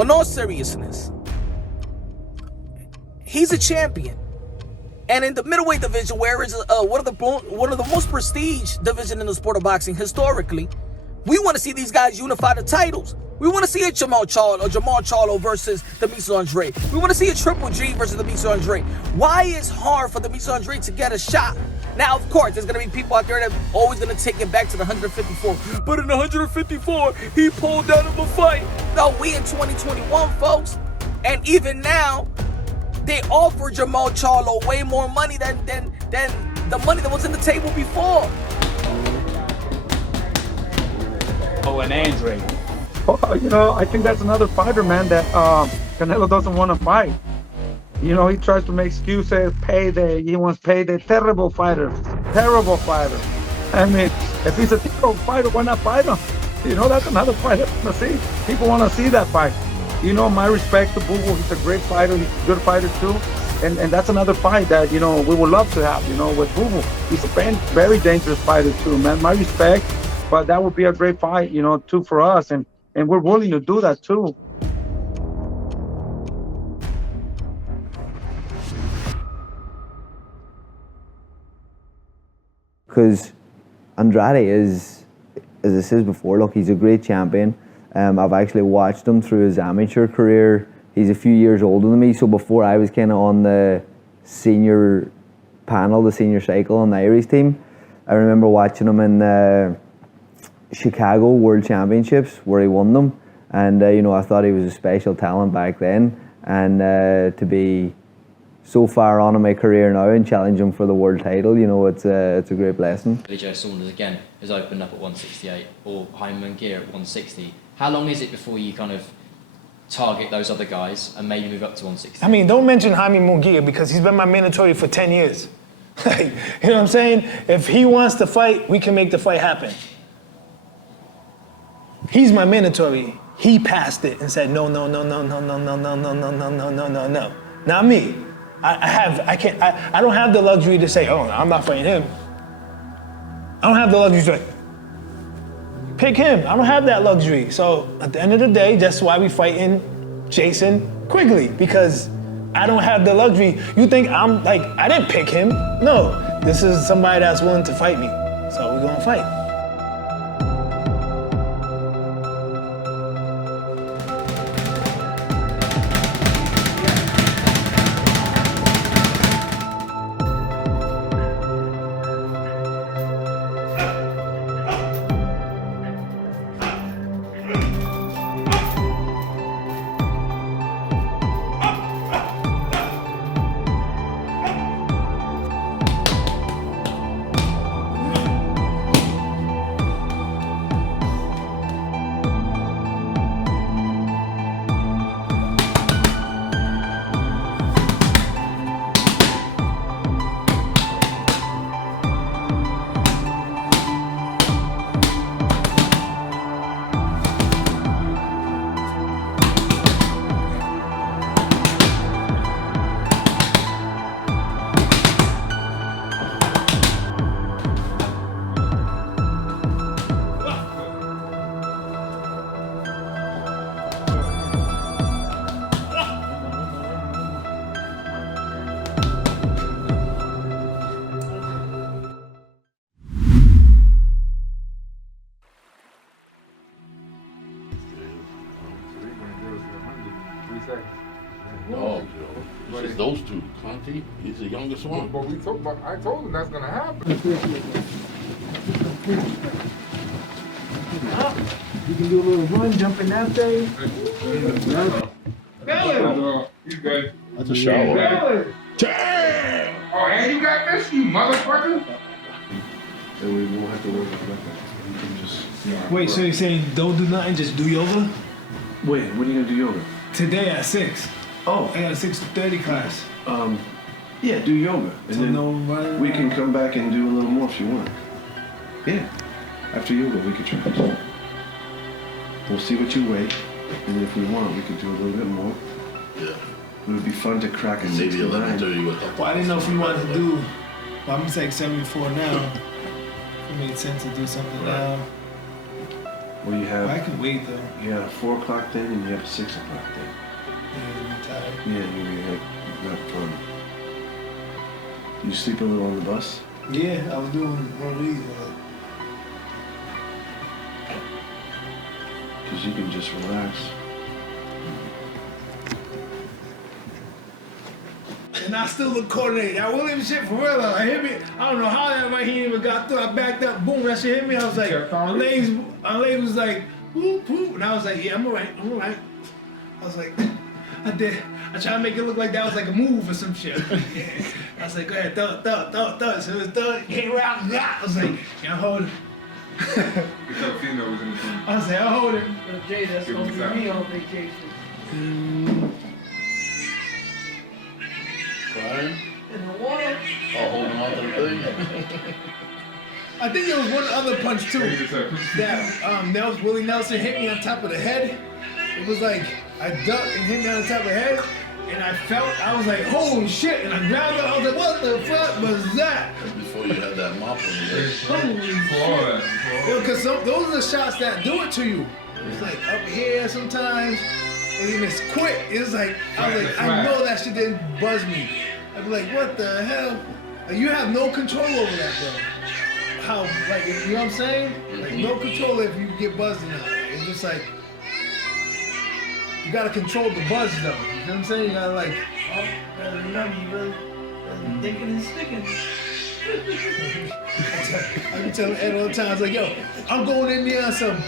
on all seriousness, he's a champion. And in the middleweight division, where is one of the most prestige division in the sport of boxing historically, we want to see these guys unify the titles. We want to see a Jamal Charlo versus Demetrius Andrade. We want to see a Triple G versus Demetrius Andrade. Why is it hard for Demetrius Andrade to get a shot? Now, of course, there's going to be people out there that are always going to take it back to the 154. But in the 154, he pulled out of a fight. No, we in 2021, folks. And even now, they offer Jamal Charlo way more money than the money that was in the table before. Oh, and Andrade. Oh, you know, I think that's another fighter, man, that Canelo doesn't want to fight. You know, he tries to make excuses, payday. He wants payday. Terrible fighter. Terrible fighter. I mean, if he's a terrible fighter, why not fight him? You know, that's another fight I want to see. People want to see that fight. You know, my respect to Boo Boo. He's a great fighter. He's a good fighter, too. And that's another fight that, you know, we would love to have, you know, with Boo Boo. He's a very dangerous fighter, too, man. My respect. But that would be a great fight, you know, too, for us. And we're willing to do that, too. Because Andrade is, as I said before, look, he's a great champion. I've actually watched him through his amateur career. He's a few years older than me, so before I was kind of on the senior panel, the senior cycle on the Irish team, I remember watching him in the Chicago World Championships where he won them. And, you know, I thought he was a special talent back then. And to be so far on in my career now and challenge him for the world title, you know, it's a great blessing. Billy Joe Saunders again has opened up at 168, or Jaime Munguia at 160. How long is it before you kind of target those other guys and maybe move up to 160? I mean, don't mention Jaime Munguia because he's been my mandatory for 10 years. Like, you know what I'm saying? If he wants to fight, we can make the fight happen. He's my mandatory. He passed it and said, no. Not me. I don't have the luxury to say, oh, I'm not fighting him. I don't have the luxury to say, pick him. I don't have that luxury. So at the end of the day, that's why we fighting Jason Quigley, because I don't have the luxury. You think I'm like, I didn't pick him. No, this is somebody that's willing to fight me. So we're gonna fight. No, it's just those two. Conti, he's the youngest one. But I told him that's gonna happen. You can do a little run, jump in that thing. He's good. That's a shower. Damn! Oh, and you got this, you motherfucker? And we won't have to worry about that. We can just... Wait, so you're saying don't do nothing, just do yoga? Wait, when are you gonna do yoga? Today at 6. Oh. I got a 6:30 class. Yeah, do yoga. And So then no running we around. can come back and do a little more if you want. Yeah. After yoga, we could try it. We'll see what you weigh. And then if we want, we could do a little bit more. Yeah. It would be fun to crack a Maybe 69. 11:30 with that. Well, I didn't know if we wanted to do, well, I'm like 74 now. It made sense to do something now. Well, you have. I can wait though. You have a 4 o'clock thing and you have a 6 o'clock thing. Yeah, I'm tired. Yeah, you'll be like not fun. You sleep a little on the bus? Yeah, I was doing one of these. Because you can just relax. And I still look coordinated. I wasn't even shit for real. Like, hit me. I don't know how that right he even got through. I backed up. Boom, that shit hit me. I was like, my legs was like, whoop, whoop. And I was like, yeah, I'm all right. I'm all right. I was like, I tried to make it look like that was like a move or some shit. I was like, go ahead, throw it. So it was throw it, came around, I was like, yeah, I'm holding. You thought Fino was in the team. I was like, I'm holding. Jay, that's supposed to be me on vacation. Crying? In the water. Oh, holding on to the thing? I think there was one other punch too. That Willie Nelson hit me on top of the head. It was like I ducked and hit me on the top of the head, and I was like, holy shit! And I grabbed it. I was like, what the fuck was that? That's before you had that mop on your leg. Holy shit! Well, because those are the shots that do it to you. It's like up here sometimes, and then it's quick. It's like I know that shit didn't buzz me. I'd be like, what the hell? Like, you have no control over that though. How, like, you know what I'm saying? Like, no control if you get buzzed or not. It's just like, you gotta control the buzz though. You know what I'm saying? You gotta like, Remember, you really thinking and sticking. I be telling Ed all the time, I was like, yo, I'm going in there on some,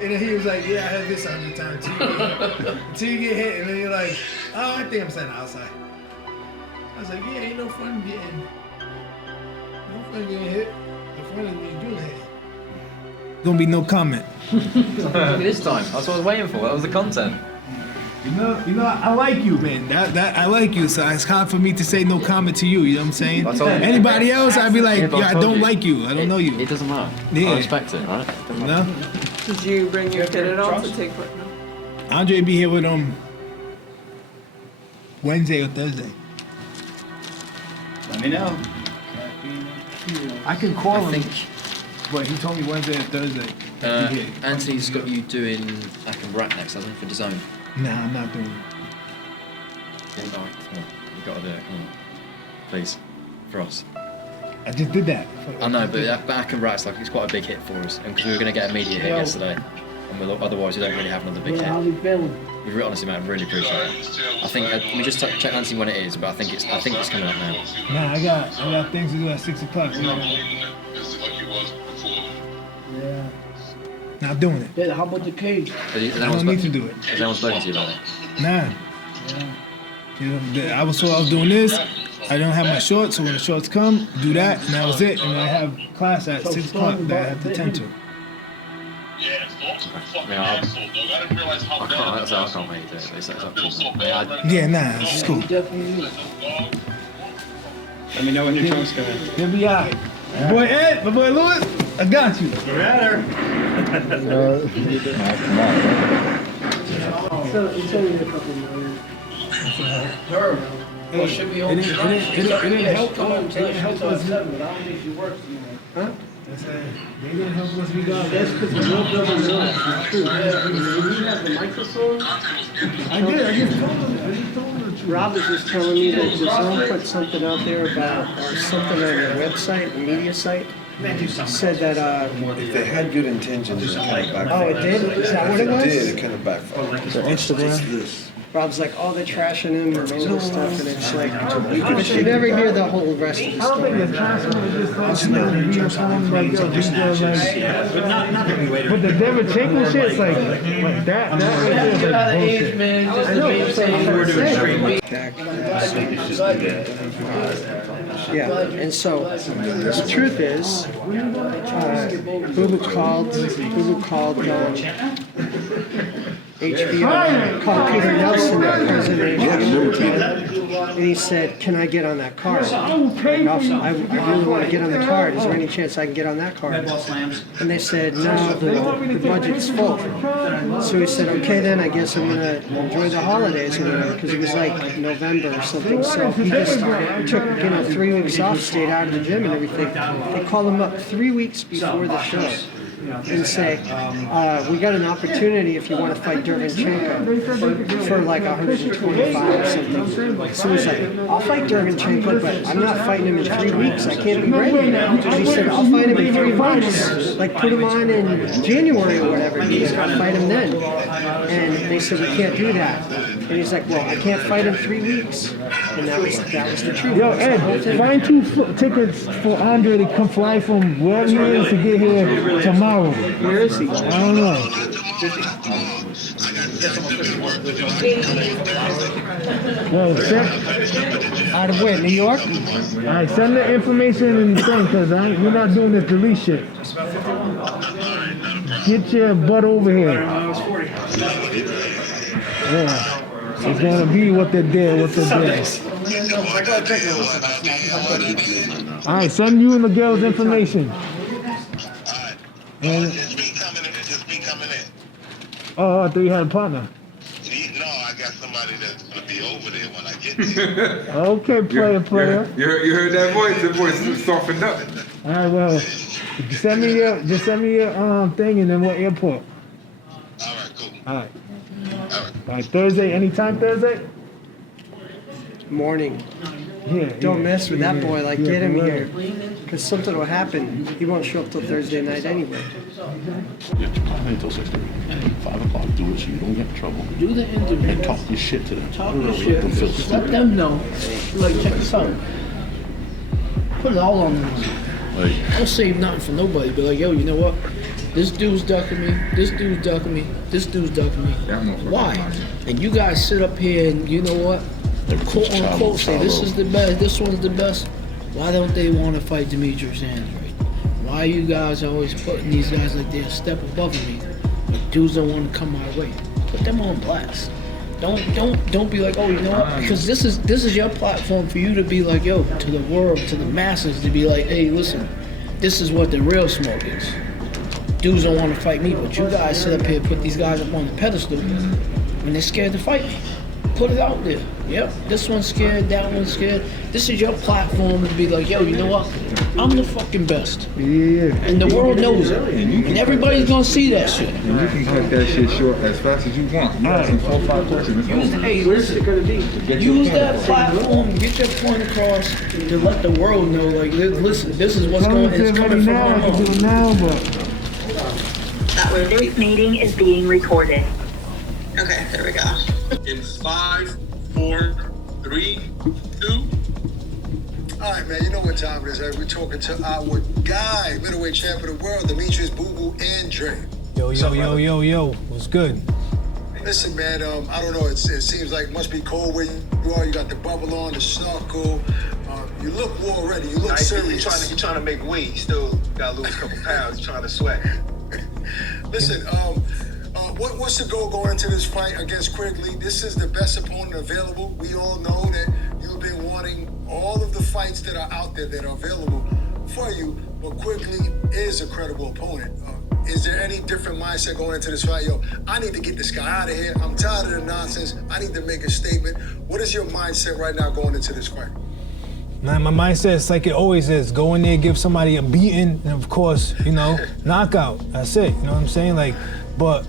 and then he was like, yeah, I had this 100 times until you get hit, and then you're like, oh, I think I'm standing outside. I was like, yeah, ain't no fun getting hit. The fun is being doing hit. Gonna be no comment. This time, that's what I was waiting for. That was the content. You know, I like you, man. That I like you, so it's hard for me to say no comment to you. You know what I'm saying? Anybody else, I'd be like, yeah, I don't like you. I don't know you. It doesn't matter. Yeah. I respect it, right? No? Did you bring your kid at all to take part? No? Andre be here with Wednesday or Thursday. Let me know. I can call him. But he told me Wednesday or Thursday. Anthony's got you doing Rack next, hasn't he, for DAZN? Nah, I'm not doing it. Yeah, come on. You gotta do it, come on. Please. For us. I just did that. I know, but Rack's like, it's quite a big hit for us. And because we were going to get a media hit yesterday. And otherwise we don't really have another big hit. How's he feeling? We honestly, man, I really appreciate it. I think, we just check Anthony when it is, but I think it's coming up now. Nah, I got things to do at 6 o'clock. Yeah. Not doing it. Yeah, how about the cage? I don't need to do it. Has anyone spoken to you about it? Nah. Yeah. You know, I was told I was doing this. I don't have my shorts, so when the shorts come, do that, and that was it. And I have class at 6 o'clock that I have to attend to. I can't wait to do it. It's up to you. Yeah, nah, it's cool. Definitely. Let me know when your trunk's coming. You'll be alright. My boy Ed, my boy Lewis, I got you. Get at her. So it's only a couple million. Well, should be home. It didn't help. Come home It didn't help us. 7, but I don't think she works tonight. Huh? They didn't help us. We got That's because the real doesn't know. It's true. When you have the microphone, I just told him. Rob was just telling me that DAZN put something out there about something on their website, the media site. Said that If they had good intentions, it kind of backfired. oh, it did? Is that what it was? It did, it kind of backfired. Their Instagram. Rob's like, oh, they're trashing him and all this stuff, and it's like, but you never hear the whole rest of the I don't think story. the transfer is just like real time, like yo, just But not that we waited. But the David Chapin shit, it's like that right there is like bullshit. Man, I know, it's like yeah, and so the truth is, Boo called HBO, called Peter Nelson, the president of HBO, And he said, "Can I get on that card?" I really want to get on the card. Is there any chance I can get on that card? And they said, "No, the budget's full." So he said, "Okay, then I guess I'm gonna enjoy the holidays," because it was like November or something. So he just took 3 weeks off, stayed out of the gym and everything. They called him up 3 weeks before the show and say, "We got an opportunity if you want to fight Dervinchenko for like 125 or something." So he's like, "I'll fight Dervinchenko, but I'm not fighting him in 3 weeks. I can't be ready." He said, "I'll fight him in 3 months. Like put him on in January or whatever. I'll fight him then." And they said, "We can't do that." And he's like, "Well, I can't fight in 3 weeks." And that was the truth. Yo, Ed, find 2 tickets for Andre to come fly from wherever he is to get here tomorrow. Where is he? I don't know. Yo, Out of where? New York? all right, send the information and the thing, because we're not doing this delete shit. Get your butt over here. Yeah. It's gonna be what they did, All right, send you and the girls information. And, Just me coming in. oh, I thought you had a partner. No, I got somebody that's gonna be over there when I get there. Okay, player. You heard that voice? The voice softened up. All right, well, send me your thing and then what airport. All right, cool. All right. All right, Thursday, anytime Thursday? Morning. Yeah. Don't mess with that boy. Like, get him here. Because something will happen. He won't show up till Thursday night anyway. You have to plan until 6:30. 5 o'clock, do it so you don't get in trouble. Do the interview. And talk your shit to them. Talk your shit. Let them know. Like, check this out. Put it all on them. Like, Don't save nothing for nobody. Be like, yo, you know what? This dude's ducking me. This dude's ducking me. This dude's ducking me. Why? And you guys sit up here and you know what? Quote unquote say this is the best. This one's the best. Why don't they want to fight Demetrius Andrade? Why are you guys always putting these guys like they're a step above me? Like dudes don't want to come my way. Put them on blast. Don't be like, oh, you know what? Because this is your platform for you to be like, yo, to the world, to the masses, to be like, hey, listen, this is what the real smoke is. Dudes don't want to fight me, but you guys sit up here, put these guys up on the pedestal, when they're scared to fight me. Put it out there. Yep, this one's scared, that one's scared. This is your platform to be like, yo, you know what? I'm the fucking best. Yeah. And the world knows it. And everybody's gonna see that shit. And you can cut that shit short as fast as you want. You got some 4 or 5 questions. Hey, listen, use that platform, get your point across, to let the world know, like, listen, this is what's going, it's coming from our home. This meeting is being recorded. Okay, there we go. In 5, 4, 3, 2. All right, man, you know what time it is, right? We're talking to our guy, middleweight champ of the world, Demetrius Boo Andrade. Yo, what's good? Listen, man, I don't know, it seems like it must be cold where you are. You got the bubble on, the snorkel. You look war ready, you look serious. You're trying to make weight, you still gotta lose a couple pounds, you're trying to sweat. Listen, what's the goal going into this fight against Quigley? This is the best opponent available. We all know that you've been wanting all of the fights that are out there that are available for you, but Quigley is a credible opponent. Is there any different mindset going into this fight? Yo, I need to get this guy out of here. I'm tired of the nonsense. I need to make a statement. What is your mindset right now going into this fight? Man, my mindset is like it always is. Go in there, give somebody a beating, and of course, knockout. That's it. You know what I'm saying? Like, but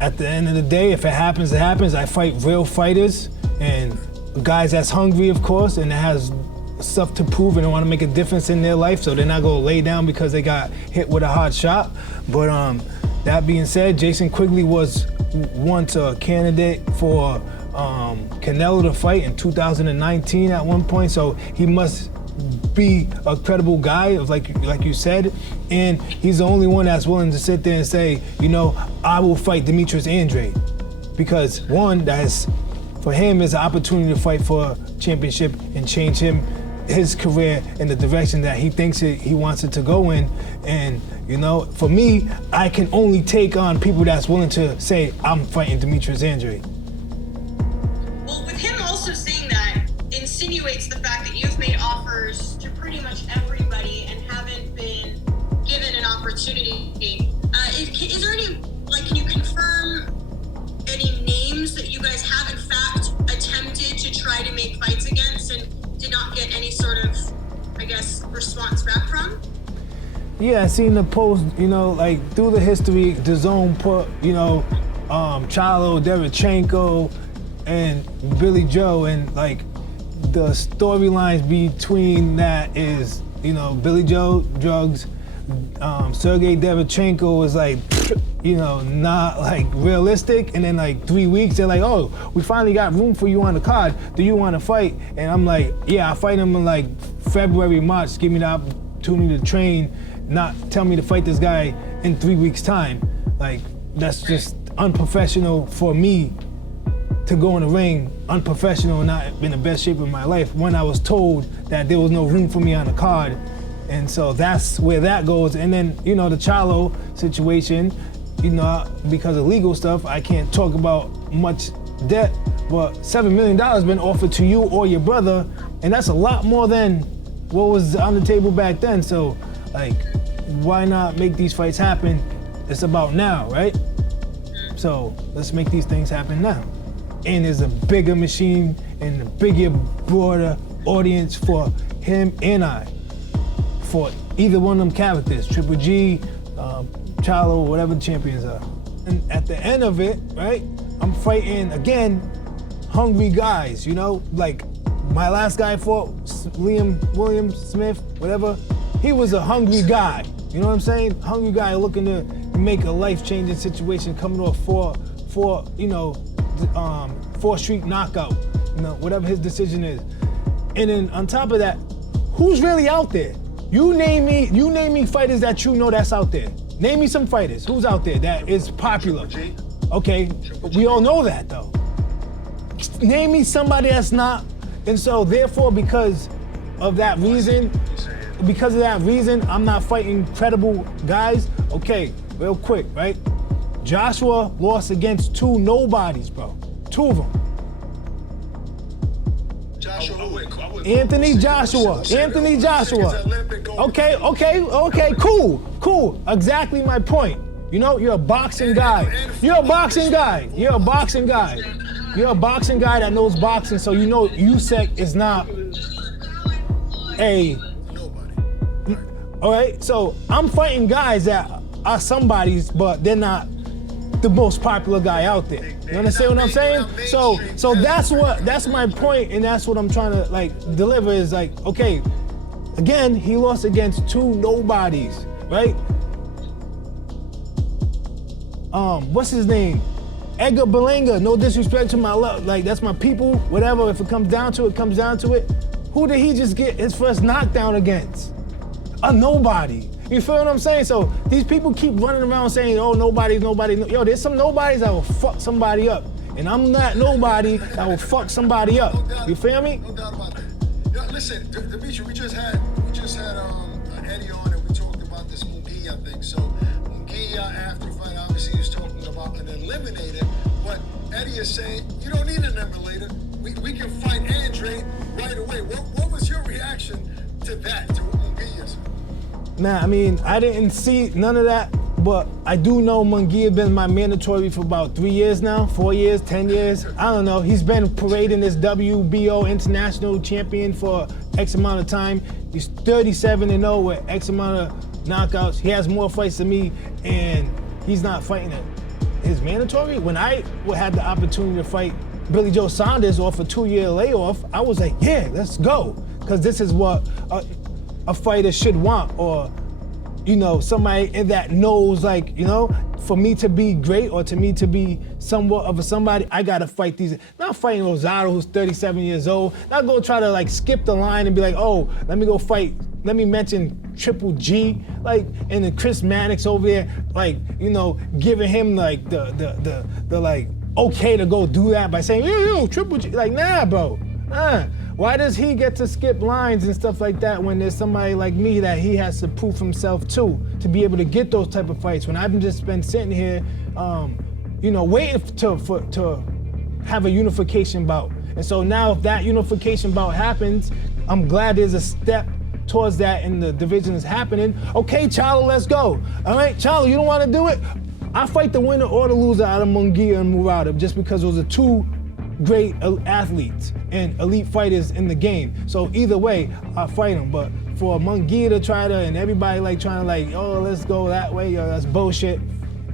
at the end of the day, if it happens, it happens. I fight real fighters and guys that's hungry, of course, and that has stuff to prove and they want to make a difference in their life, so they're not gonna lay down because they got hit with a hard shot. But that being said, Jason Quigley was once a candidate for Canelo to fight in 2019 at one point, so he must be a credible guy, like you said, and he's the only one that's willing to sit there and say, I will fight Demetrius Andrade, because one, that's for him is an opportunity to fight for a championship and change his career in the direction that he thinks he wants it to go in. And for me, I can only take on people that's willing to say I'm fighting Demetrius Andrade. Well, with him also saying that in Yeah, I seen the post, like through the history, DAZN put, Charlo, Derevchenko, and Billy Joe, and like the storylines between that is, Billy Joe, drugs, Sergey Derevchenko was like, not like realistic, and then like 3 weeks, they're like, oh, we finally got room for you on the card. Do you want to fight? And I'm like, yeah, I'll fight him in like February, March, give me the opportunity to train, not tell me to fight this guy in 3 weeks' time. Like, that's just unprofessional for me to go in the ring, unprofessional and not in the best shape of my life when I was told that there was no room for me on the card. And so that's where that goes. And then, the Charlo situation, because of legal stuff, I can't talk about much debt, but $7 million been offered to you or your brother, and that's a lot more than what was on the table back then. So, like, why not make these fights happen? It's about now, right? So let's make these things happen now. And there's a bigger machine and a bigger, broader audience for him and I, for either one of them characters, Triple G, Charlo, whatever the champions are. And at the end of it, right, I'm fighting, again, hungry guys, like my last guy fought, Liam Williams Smith, whatever, he was a hungry guy, you know what I'm saying? Hungry guy looking to make a life-changing situation, coming off four streak knockout, whatever his decision is. And then on top of that, who's really out there? You name me fighters that that's out there. Name me some fighters. Who's out there that is popular? Okay, we all know that though. Name me somebody that's not. And so therefore, because of that reason, I'm not fighting credible guys. Okay, real quick, right? Joshua lost against two nobodies, bro. Two of them. Anthony Joshua. Okay, cool. Exactly my point. You're a boxing guy. You're a boxing guy that knows boxing, so USEC is not a... All right, so I'm fighting guys that are somebodies, but they're not the most popular guy out there. You understand what I'm saying? So that's my point, and that's what I'm trying to deliver is okay, again, he lost against two nobodies, right? What's his name? Edgar Berlanga, no disrespect to my love, that's my people, whatever, if it comes down to it, comes down to it. Who did he just get his first knockdown against? A nobody. You feel what I'm saying? So these people keep running around saying, oh, nobody. Yo, there's some nobodies that will fuck somebody up. And I'm not nobody that will fuck somebody up. You feel me? No doubt about that. Yeah, listen, Demetrius, we just had Eddie on and we talked about this Munguia thing. So Munguia, after the fight, obviously he's talking about an eliminator, but Eddie is saying, you don't need an eliminator. We can fight Andrade right away. What was your reaction to that, to what Munguia said? Nah, I didn't see none of that, but I do know Munguia been my mandatory for about 3 years now, 4 years, 10 years. I don't know. He's been parading as WBO international champion for X amount of time. He's 37-0 with X amount of knockouts. He has more fights than me, and he's not fighting it. His mandatory? When I had the opportunity to fight Billy Joe Saunders off a 2-year layoff, I was like, yeah, let's go. Because this is what a fighter should want, or somebody that knows, for me to be great or to me to be somewhat of a somebody, I gotta fight these. Not fighting Rosado, who's 37 years old. Not go try to skip the line and be like, oh, let me go fight. Let me mention Triple G, and then Chris Mannix over there, giving him the okay to go do that by saying, yo, Triple G. Nah, bro, nah. Why does he get to skip lines and stuff like that when there's somebody like me that he has to prove himself to be able to get those type of fights? When I've just been sitting here, waiting to have a unification bout. And so now if that unification bout happens, I'm glad there's a step towards that and the division is happening. Okay, Charlo, let's go. All right, Charlo, you don't want to do it? I fight the winner or the loser out of Munguia and Murata just because those are two great athletes and elite fighters in the game. So either way, I fight them. But for Munguia to try to, and everybody like trying to like, oh, let's go that way, yo, that's bullshit.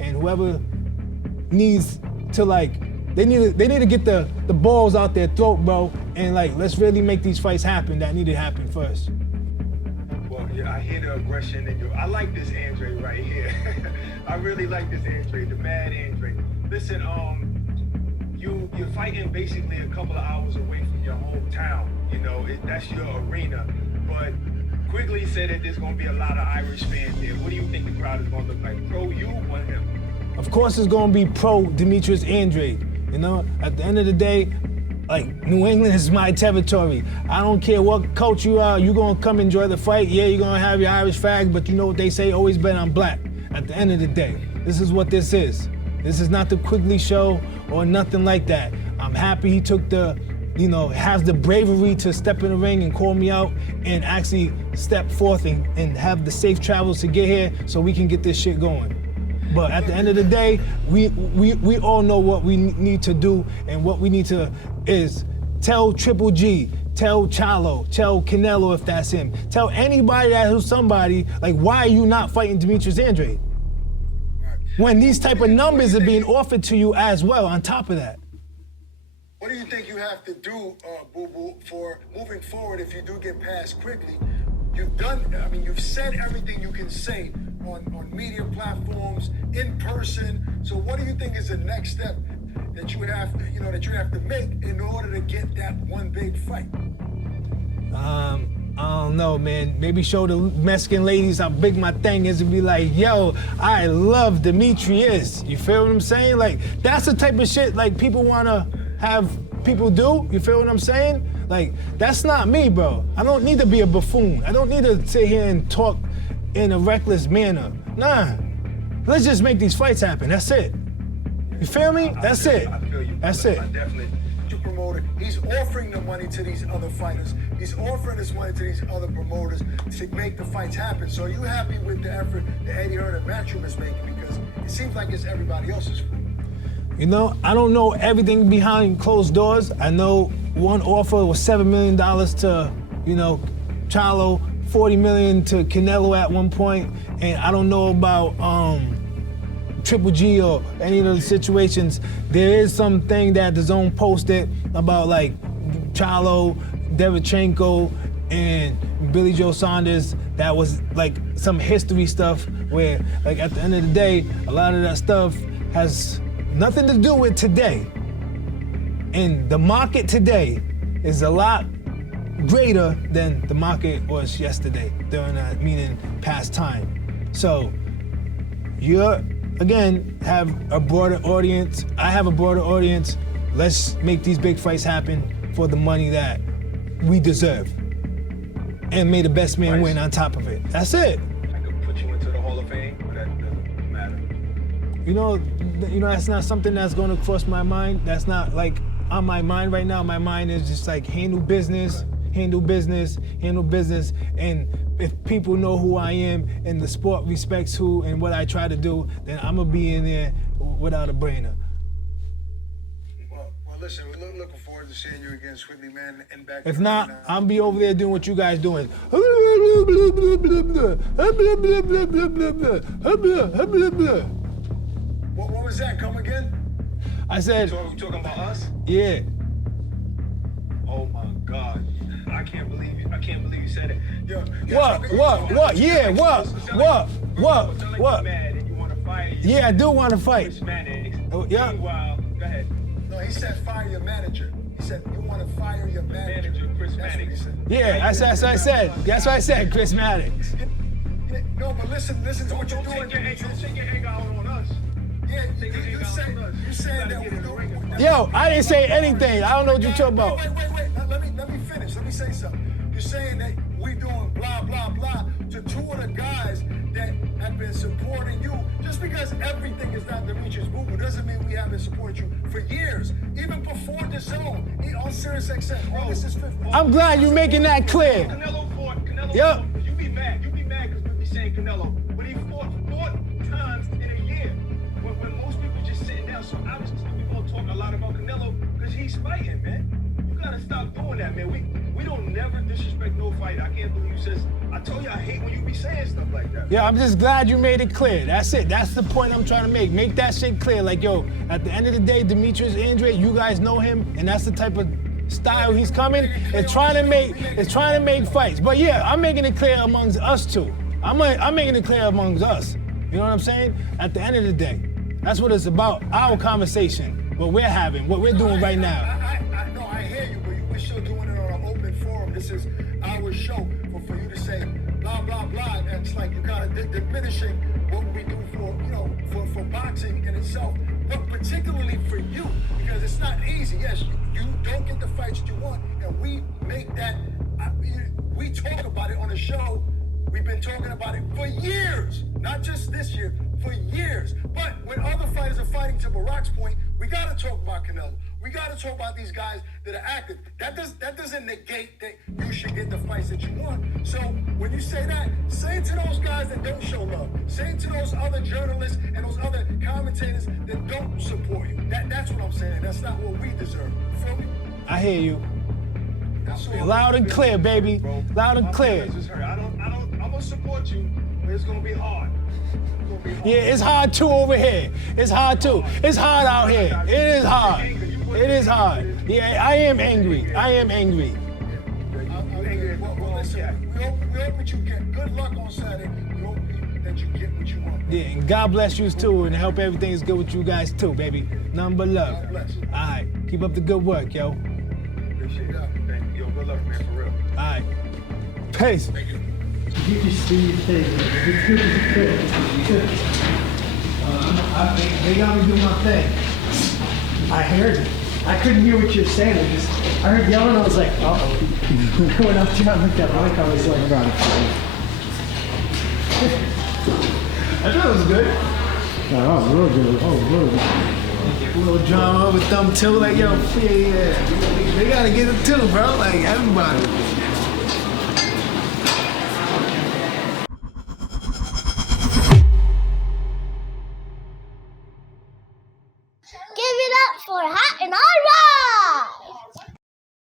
And whoever needs to like, they need to get the balls out their throat, bro, and like, let's really make these fights happen that need to happen first. Well, yeah, I hear the aggression in you. I like this Andrade right here. I really like this Andrade, the mad Andrade. Listen, you're fighting basically a couple of hours away from your hometown. You know, that's your arena. But Quigley said that there's going to be a lot of Irish fans there. What do you think the crowd is going to look like? Pro you or him? Of course, it's going to be pro Demetrius Andrade. You know, at the end of the day, like, New England is my territory. I don't care what coach you are, you're going to come enjoy the fight. Yeah, you're going to have your Irish flag, but you know what they say, always bet on black. At the end of the day, this is what this is. This is not the Quigley show or nothing like that. I'm happy he took has the bravery to step in the ring and call me out and actually step forth and have the safe travels to get here so we can get this shit going. But at the end of the day, we all know what we need to do, and what we need to is tell Triple G, tell Chalo, tell Canelo if that's him, tell anybody that who's somebody, like, why are you not fighting Demetrius Andrade? When these type of numbers are being offered to you as well on top of that. What do you think you have to do, Boo Boo, for moving forward if you do get past Quigley? You've said everything you can say on media platforms, in person. So what do you think is the next step that you have to make in order to get that one big fight? I don't know, man. Maybe show the Mexican ladies how big my thing is and be like, yo, I love Demetrius. You feel what I'm saying? Like, that's the type of shit like people wanna have people do. You feel what I'm saying? Like, that's not me, bro. I don't need to be a buffoon. I don't need to sit here and talk in a reckless manner. Nah. Let's just make these fights happen. That's it. You feel me? That's it. I feel you. That's it. I definitely. You promoter, he's offering the money to these other fighters. He's offering this money to these other promoters to make the fights happen. So are you happy with the effort that Eddie Hearn and Matchroom is making? Because it seems like it's everybody else's fault. You know, I don't know everything behind closed doors. I know one offer was $7 million to, Chalo, $40 million to Canelo at one point, and I don't know about Triple G or any of those situations. There is something that the Zone posted about like Chalo, Derevchenko, and Billy Joe Saunders. That was like some history stuff where, like, at the end of the day, a lot of that stuff has nothing to do with today. And the market today is a lot greater than the market was yesterday during that meaning past time. So you're, again, have a broader audience. I have a broader audience. Let's make these big fights happen for the money that we deserve. And may the best man win on top of it. That's it. I could put you into the Hall of Fame, but that doesn't matter. You know, that's not something that's going to cross my mind. That's not like on my mind right now. My mind is just like handle business. And if people know who I am and the sport respects who and what I try to do, then I'm gonna be in there without a brainer. Well, listen, we're looking forward to seeing you against Quigley, man, and back. If not, I'll be over there doing what you guys doing. What was that? Come again? I said. You talking about us? Yeah. Oh my God. I can't believe you said it. Yo, what? Yeah, what? Mad and you want to fight. Yeah, I do want to fight. Yeah. Meanwhile, go ahead. No, he said fire your manager. He said you want to fire your manager, Chris Mannix. Yeah, that's what I said. That's what I said, Chris Mannix. No, but listen to what you're doing. Take your egg out on us. Yeah, you saying that we're doing. Yo, I didn't say anything. I don't know what you're talking about. Wait. Let me finish. Let me say something. You're saying that we doing blah, blah, blah to two of the guys that have been supporting you. Just because everything is not Demetrius movement doesn't mean we haven't supported you for years. Even before the Zone, on Sirius XM. Oh, this is 50. I'm glad you're making that clear. Canelo fought. Yep. You be mad because we be saying Canelo. But he fought 4 times in a year. When most people just sitting down. So obviously we gonna talk a lot about Canelo because he's fighting, man. gotta stop doing that, man. We don't never disrespect no fight. I can't believe you says. I told you I hate when you be saying stuff like that. Yeah, I'm just glad you made it clear. That's it. That's the point I'm trying to make. Make that shit clear. Like, yo, at the end of the day, Demetrius Andrade, you guys know him, and that's the type of style he's coming. It's trying to make fights. But yeah, I'm making it clear amongst us two. I'm making it clear amongst us. You know what I'm saying? At the end of the day, that's what it's about. Our conversation, what we're having, what we're doing right now. I hear you, but we're still doing it on an open forum. This is our show. For you to say blah blah blah, it's like you gotta diminishing what we do for boxing in itself, but particularly for you, because it's not easy. Yes, you don't get the fights you want, and we make that. We talk about it on the show. We've been talking about it for years, not just this year, for years. But when other fighters are fighting, to Barack's point, we gotta talk about Canelo. We gotta talk about these guys that are active. That doesn't negate that you should get the fights that you want. So when you say that, say it to those guys that don't show love. Say it to those other journalists and those other commentators that don't support you. That's what I'm saying. That's not what we deserve. You feel me? I hear you. Loud and clear, baby. Loud and clear. I'm gonna support you, but it's gonna be hard. Yeah, it's hard too over here. It's hard too. It's hard out here. It is hard. It is hard. Yeah, I am angry. I am angry. Well, listen, we hope that you get good luck on Saturday. We hope that you get what you want. Yeah, and God bless you too, and help everything is good with you guys too, baby. Nothing but love. God bless. All right, keep up the good work, yo. Appreciate that. Yo, good luck, man, for real. All right. Peace. You can see your thing. It's good as you could. They got me doing my thing. I heard it. I couldn't hear what you were saying. I heard yelling. I was like, uh-oh. I went up there and looked at Mike. I was like, I thought it was good. No, that was real good. Oh, real good. A little drama with them too. Like, yo, yeah. They gotta get it too, bro. Like, everybody.